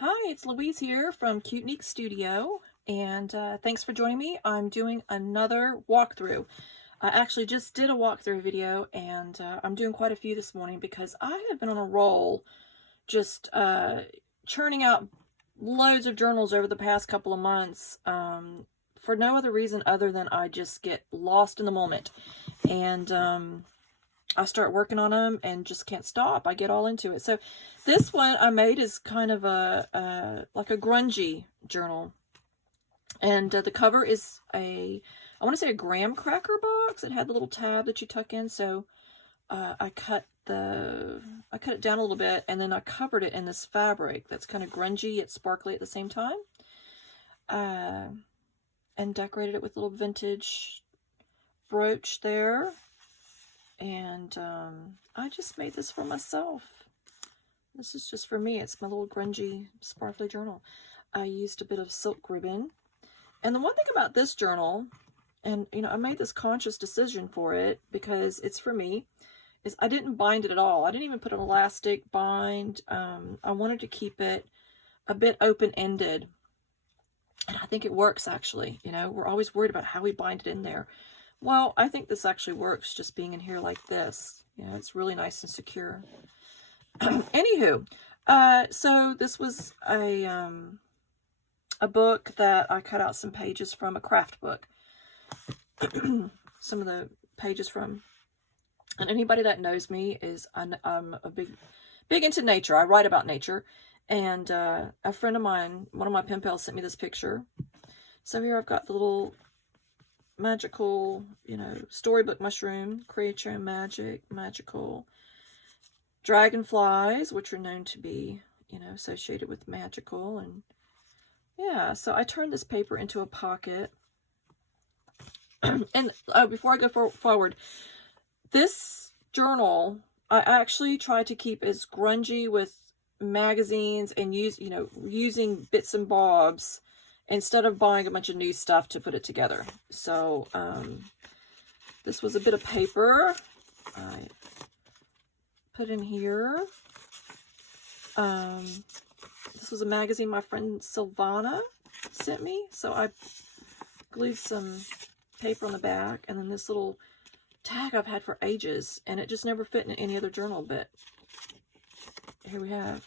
Hi, it's Louise here from Cute Neek Studio, and thanks for joining me. I'm doing another walkthrough. I actually just did a walkthrough video, and I'm doing quite a few this morning because I have been on a roll just churning out loads of journals over the past couple of months for no other reason other than I just get lost in the moment. And I start working on them and just can't stop. I get all into it. So this one I made is kind of like a grungy journal. And the cover is I want to say a graham cracker box. It had the little tab that you tuck in. So I cut it down a little bit, and then I covered it in this fabric that's kind of grungy yet sparkly at the same time. And decorated it with a little vintage brooch there. And I just made this for myself. This is just for me. It's my little grungy, sparkly journal. I used a bit of silk ribbon. And the one thing about this journal, and I made this conscious decision for it because it's for me, is I didn't bind it at all. I didn't even put an elastic bind. I wanted to keep it a bit open-ended. And I think it works, actually. We're always worried about how we bind it in there. Well, I think this actually works just being in here like this. It's really nice and secure. Anywho, so this was a book that I cut out some pages from, a craft book. Some of the pages from, and anybody that knows me is I'm a big into nature. I write about nature, and a friend of mine, one of my pen pals, sent me this picture. So here I've got the little magical, storybook mushroom, create your own magical dragonflies, which are known to be, associated with magical. And yeah, so I turned this paper into a pocket. And before I go forward, this journal, I actually tried to keep as grungy with magazines and using bits and bobs instead of buying a bunch of new stuff to put it together. So this was a bit of paper I put in here. This was a magazine my friend Silvana sent me. So I glued some paper on the back, and then this little tag I've had for ages, and it just never fit in any other journal, but here we have.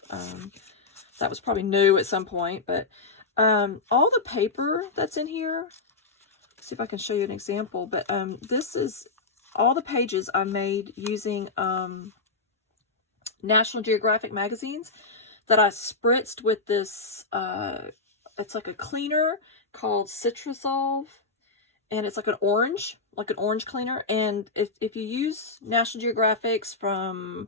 That was probably new at some point, but all the paper that's in here, let's see if I can show you an example, but this is all the pages I made using National Geographic magazines that I spritzed with this, it's like a cleaner called Citrasolv, and it's like an orange cleaner. And if you use National Geographics from,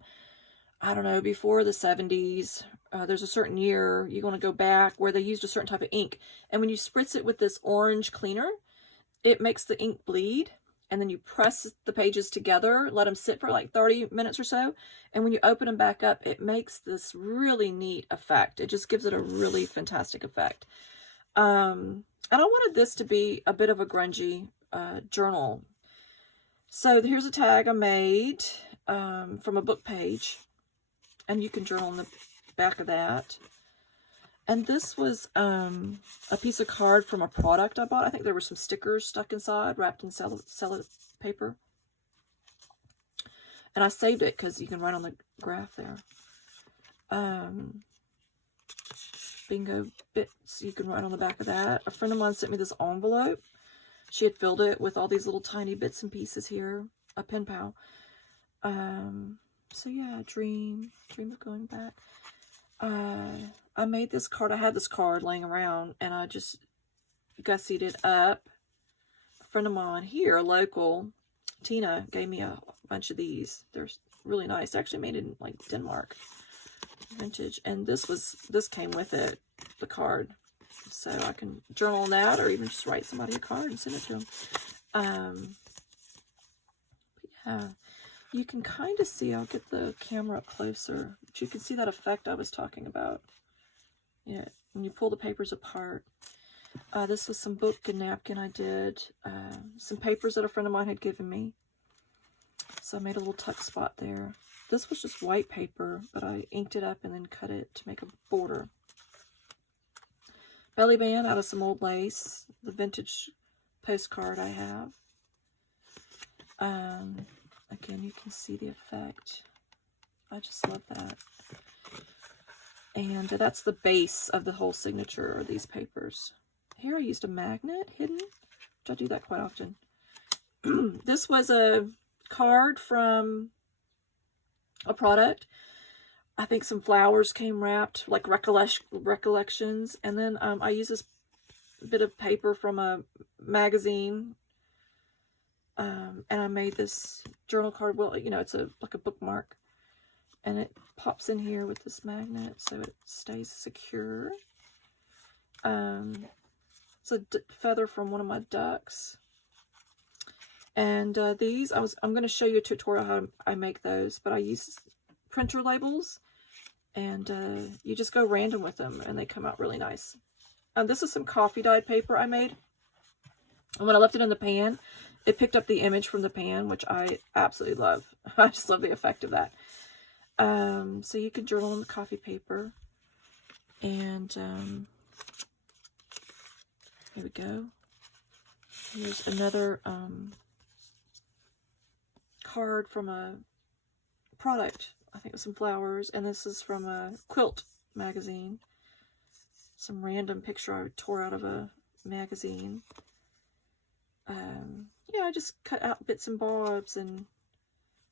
I don't know, before the 70s, there's a certain year you want to go back where they used a certain type of ink. And when you spritz it with this orange cleaner, it makes the ink bleed. And then you press the pages together, let them sit for like 30 minutes or so. And when you open them back up, it makes this really neat effect. It just gives it a really fantastic effect. And I wanted this to be a bit of a grungy journal. So here's a tag I made from a book page. And you can journal on the back of that. And this was a piece of card from a product I bought. I think there were some stickers stuck inside, wrapped in cellophane paper. And I saved it because you can write on the graph there. Bingo bits, you can write on the back of that. A friend of mine sent me this envelope. She had filled it with all these little tiny bits and pieces here. A pen pal. So yeah, dream of going back. I made this card. I had this card laying around, and I just gussied it up. A friend of mine here, local, Tina, gave me a bunch of these. They're really nice. Actually made in like Denmark, vintage. And this came with it, the card. So I can journal on that, or even just write somebody a card and send it to them. But yeah. You can kind of see, I'll get the camera up closer, but you can see that effect I was talking about. Yeah, when you pull the papers apart. This was some book and napkin I did. Some papers that a friend of mine had given me. So I made a little tuck spot there. This was just white paper, but I inked it up and then cut it to make a border. belly band out of some old lace, the vintage postcard I have. Again, you can see the effect. I just love that. And that's the base of the whole signature, are these papers. Here I used a magnet hidden, which I do that quite often. This was a card from a product. I think some flowers came wrapped, like recollections. And then I use this bit of paper from a magazine. And I made this journal card. Well, you know, it's like a bookmark. And it pops in here with this magnet so it stays secure. It's a feather from one of my ducks. And these, I'm going to show you a tutorial how I make those, but I use printer labels, and you just go random with them, and they come out really nice. This is some coffee dyed paper I made, and when I left it in the pan, it picked up the image from the pan, which I absolutely love. I just love the effect of that. So you can journal on the coffee paper, and here we go. Here's another card from a product. I think it was some flowers, and this is from a quilt magazine. Some random picture I tore out of a magazine. Yeah, I just cut out bits and bobs and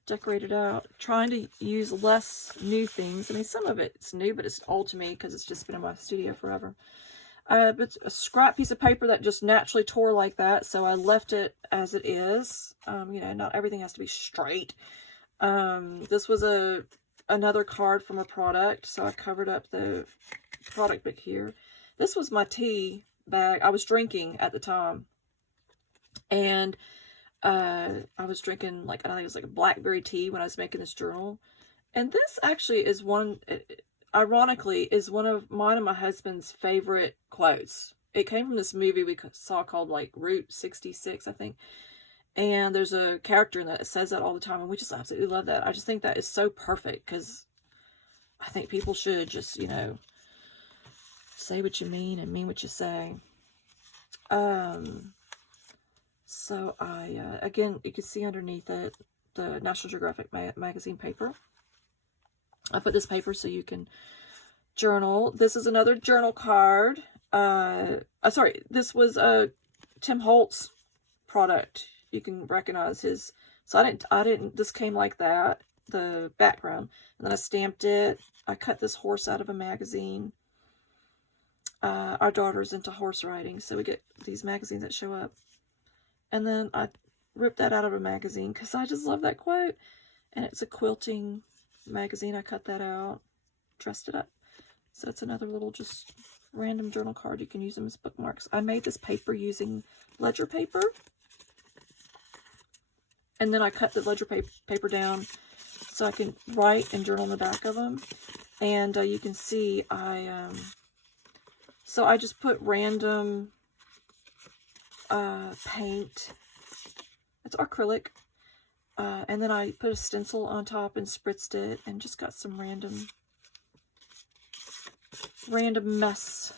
decorated out, trying to use less new things. I mean, some of it's new, but it's old to me because it's just been in my studio forever. But a scrap piece of paper that just naturally tore like that, so I left it as it is. You know, not everything has to be straight. This was another card from a product, so I covered up the product bit here. This was my tea bag. I was drinking at the time, and I was drinking, like, I think it was like a blackberry tea when I was making this journal. And this actually is ironically, is one of mine and my husband's favorite quotes. It came from this movie we saw called, like, Route 66, I think. And there's a character in that says that all the time, and we just absolutely love that. I just think that is so perfect, because I think people should just, you know, say what you mean and mean what you say. So I, again, you can see underneath it, the National Geographic magazine paper. I put this paper so you can journal. This is another journal card. Sorry, this was a Tim Holtz product. You can recognize his. So I didn't, this came like that, the background. And then I stamped it. I cut this horse out of a magazine. Our daughter's into horse riding, so we get these magazines that show up. And then I ripped that out of a magazine because I just love that quote. And it's a quilting magazine. I cut that out, dressed it up. So it's another little just random journal card. You can use them as bookmarks. I made this paper using ledger paper. And then I cut the ledger paper down so I can write and journal on the back of them. And you can see so I just put random paint. It's acrylic. And then I put a stencil on top and spritzed it and just got some random mess.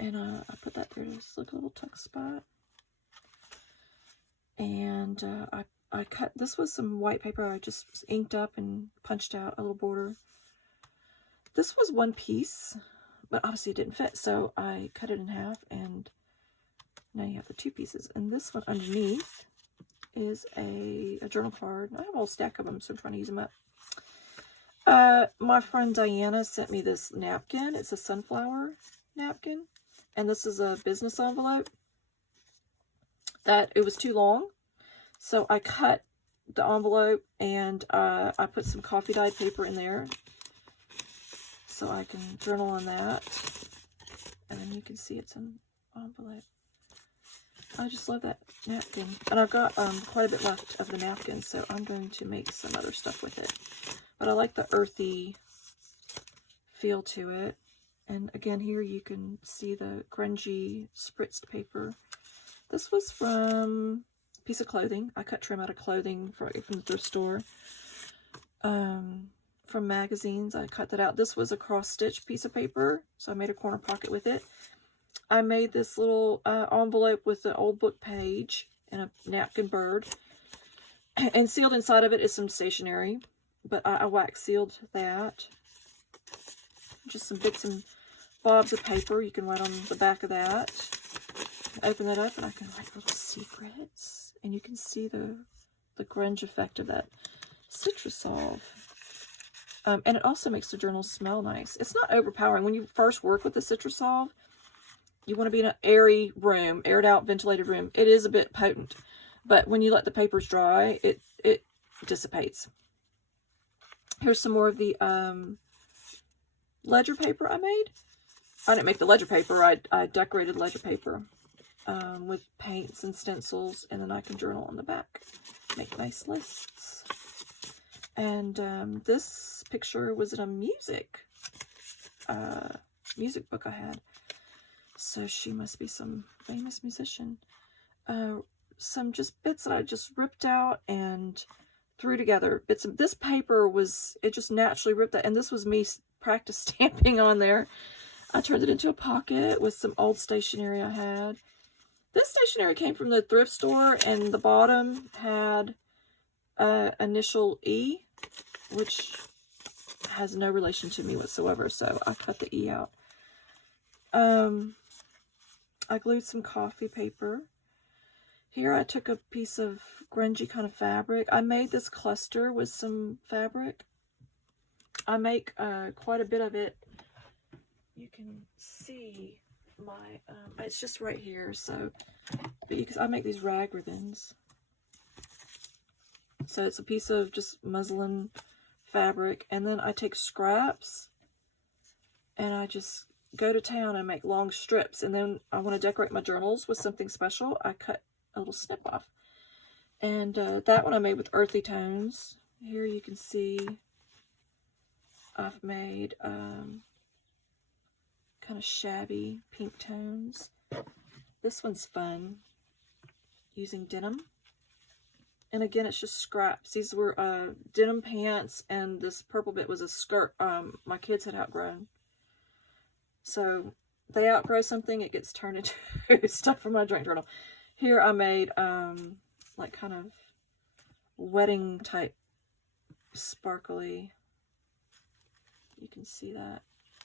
And I put that there to just look a little tuck spot. And I cut, this was some white paper I just inked up and punched out a little border. This was one piece, but obviously it didn't fit, so I cut it in half, and now you have the two pieces. And this one underneath is a journal card. I have a whole stack of them, so I'm trying to use them up. My friend Diana sent me this napkin. It's a sunflower napkin, and this is a business envelope. That it was too long, so I cut the envelope, and I put some coffee dyed paper in there so I can journal on that. And then you can see it's an envelope. I just love that napkin, and I've got quite a bit left of the napkin, so I'm going to make some other stuff with it. But I like the earthy feel to it. And again, here you can see the grungy spritzed paper. This was from a piece of clothing. I cut trim out of clothing from the thrift store. from magazines. I cut that out. This was a cross-stitch piece of paper, so I made a corner pocket with it. I made this little envelope with an old book page and a napkin bird. And sealed inside of it is some stationery, but I wax sealed that. Just some bits and bobs of paper. You can write on the back of that. Open that up and I can write little secrets. And you can see the grunge effect of that Citrasolv. And it also makes the journal smell nice. It's not overpowering. When you first work with the Citrasolv, you want to be in an airy room, aired out, ventilated room. It is a bit potent. But when you let the papers dry, it dissipates. Here's some more of the ledger paper I made. I didn't make the ledger paper. I decorated ledger paper with paints and stencils, and then I can journal on the back. Make nice lists. And this picture was in a music book I had. So she must be some famous musician. Some just bits that I just ripped out and threw together. Bits of this paper it just naturally ripped out, and this was me practice stamping on there. I turned it into a pocket with some old stationery I had. This stationery came from the thrift store, and the bottom had initial E, which has no relation to me whatsoever, so I cut the E out. I glued some coffee paper. Here I took a piece of grungy kind of fabric. I made this cluster with some fabric. I make quite a bit of it. You can see my, it's just right here, so, I make these rag ribbons. So it's a piece of just muslin fabric, and then I take scraps, and I just go to town and make long strips, and then I want to decorate my journals with something special. I cut a little snip off. And that one I made with earthy tones. Here you can see I've made kind of shabby pink tones. This one's fun, using denim. And again, it's just scraps. These were denim pants, and this purple bit was a skirt my kids had outgrown. So they outgrow something, it gets turned into stuff from my drink journal. Here I made like kind of wedding type sparkly. You can see that.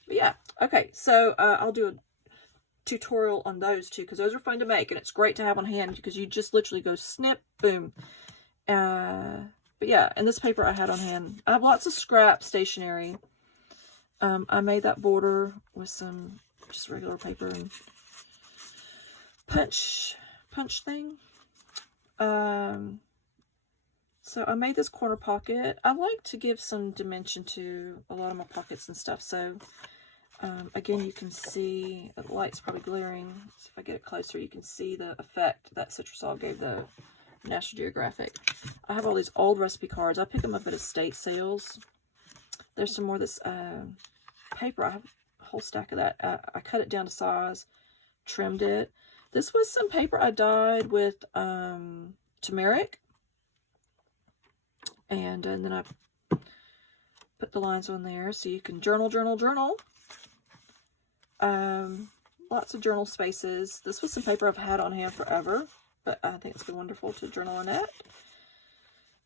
But yeah, okay, so I'll do a tutorial on those too, because those are fun to make, and it's great to have on hand because you just literally go snip, boom. But yeah, and this paper I had on hand. I have lots of scrap stationery. I made that border with some just regular paper and punch thing. So I made this corner pocket. I like to give some dimension to a lot of my pockets and stuff. So again, you can see the light's probably glaring. So if I get it closer, you can see the effect that Citrasolv gave the National Geographic. I have all these old recipe cards. I pick them up at estate sales. There's some more of this paper. I have a whole stack of that. I cut it down to size, trimmed it. This was some paper I dyed with turmeric. And then I put the lines on there so you can journal. Lots of journal spaces. This was some paper I've had on hand forever, but I think it's been wonderful to journal on it.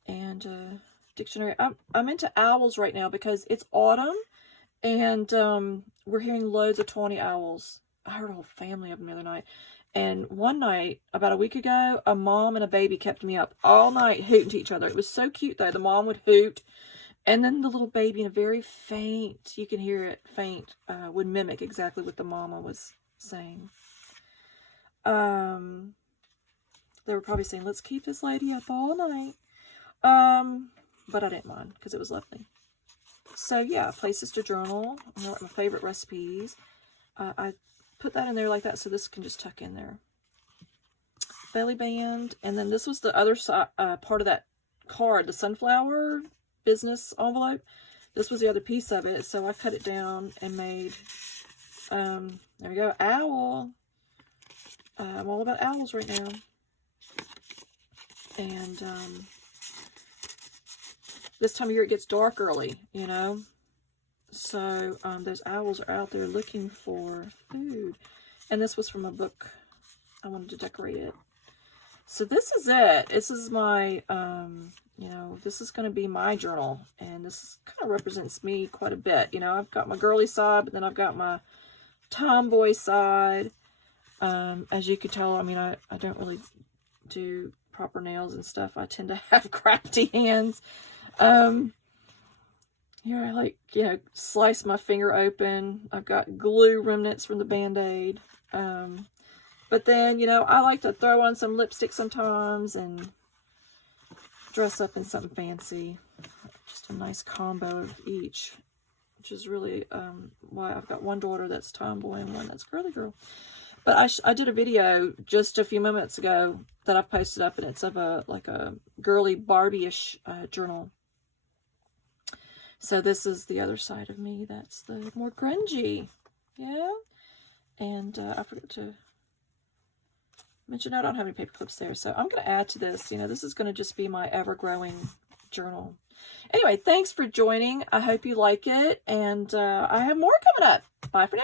And dictionary. I'm into owls right now because it's autumn, and we're hearing loads of tawny owls. I heard a whole family of them the other night. And one night, about a week ago, a mom and a baby kept me up all night hooting to each other. It was so cute, though. The mom would hoot, and then the little baby, in a very faint, you can hear it faint, would mimic exactly what the mama was saying. They were probably saying, let's keep this lady up all night. But I didn't mind, because it was lovely. So, yeah, places to journal. I like my favorite recipes. I put that in there like that, so this can just tuck in there. Belly band, and then this was the other side, part of that card, the sunflower business envelope. This was the other piece of it, so I cut it down and made, there we go, owl. I'm all about owls right now. And this time of year it gets dark early, you know. So those owls are out there looking for food. And this was from a book. I wanted to decorate it. So this is it. This is my, you know, this is going to be my journal. And this kind of represents me quite a bit. You know, I've got my girly side, but then I've got my tomboy side. As you can tell, I mean, I don't really do proper nails and stuff. I tend to have crafty hands. Here I like, you know, slice my finger open. I've got glue remnants from the Band-Aid. But then, you know, I like to throw on some lipstick sometimes and dress up in something fancy. Just a nice combo of each, which is really why I've got one daughter that's tomboy and one that's girly girl. But I did a video just a few moments ago that I've posted up, and it's of a like a girly Barbie-ish journal. So this is the other side of me. That's the more grungy, yeah. And I forgot to mention I don't have any paper clips there, so I'm going to add to this. You know, this is going to just be my ever-growing journal. Anyway, thanks for joining. I hope you like it, and I have more coming up. Bye for now.